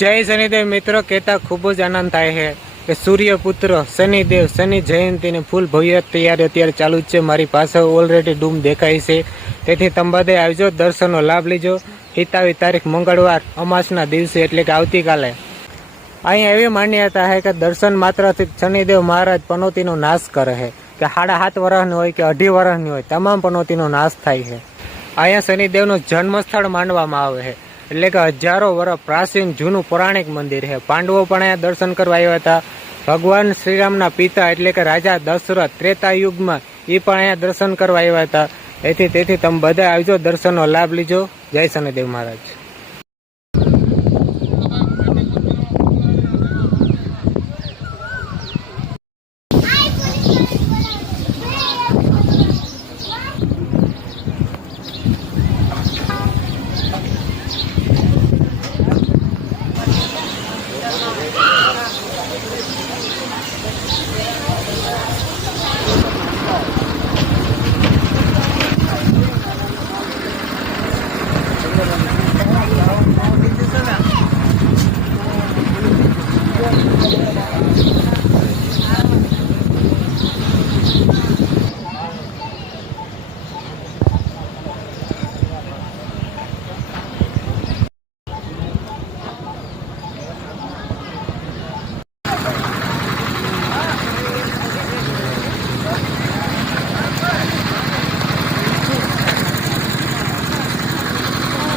જય શનિદેવ મિત્રો, કહેતા ખૂબ જ આનંદ થાય છે કે સૂર્યપુત્ર શનિદેવ શનિ જયંતિની ફૂલ ભવ્ય તૈયારી અત્યારે ચાલુ જ છે. મારી પાસે ઓલરેડી ડૂમ દેખાય છે, તેથી તમે બધે આવજો, દર્શનનો લાભ લીજો. 27 તારીખ મંગળવાર અમાસના દિવસે એટલે કે આવતીકાલે અહીંયા એવી માન્યતા છે કે દર્શન માત્રથી શનિદેવ મહારાજ પનોતીનો નાશ કરે છે, કે 7.5 વર્ષની હોય કે 2.5 વર્ષની હોય, તમામ પનોતીનો નાશ થાય છે. અહીંયા શનિદેવનું જન્મસ્થળ માનવામાં આવે છે, એટલે કે હજારો વર્ષ પ્રાચીન જૂનું પૌરાણિક મંદિર છે. પાંડવો પણ અહીંયા દર્શન કરવા આવ્યા હતા. ભગવાન શ્રીરામના પિતા એટલે કે રાજા દશરથ ત્રેતા યુગમાં એ પણ અહીંયા દર્શન કરવા આવ્યા હતા. તેથી તમે બધા આવજો, દર્શનનો લાભ લીજો. જય શનિદેવ મહારાજ.